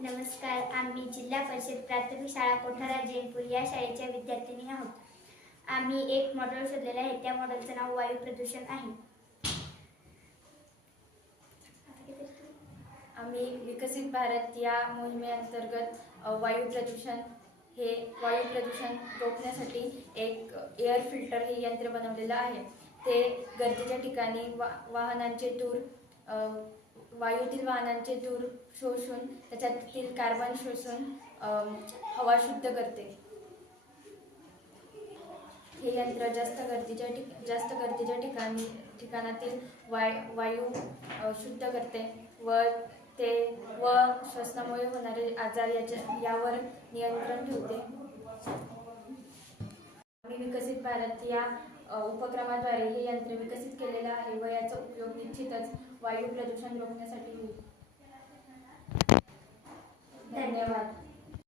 नमस्कार. आम्ही जिल्हा परिषद प्राथमिक शाळा कोठारा जैनपूर या शाळेच्या विद्यार्थिनी आहोत. आम्ही एक मॉडेल शोधलेले आहे. त्या मॉडेलचं नाव वायू प्रदूषण आहे. आम्ही विकसित भारत या मोहिमेअंतर्गत वायू प्रदूषण रोखण्यासाठी एक एअर फिल्टर हे यंत्र बनवलेलं आहे. ते गरजेच्या ठिकाणी वायूतील वाहनांचे धूर शोषून त्याच्यातील कार्बन शोषून हवा शुद्ध करते. हे यंत्र जास्त गर्दीच्या ठिकाणातील वायू शुद्ध करते व श्वसनामुळे होणारे आजार यावर नियंत्रण ठेवते. आम्ही विकसित भारत या उपक्रमाद्वारे हे यंत्र विकसित केलेलं आहे व याचा उपयोग निश्चितच वायू प्रदूषण रोखण्यासाठी होईल. धन्यवाद.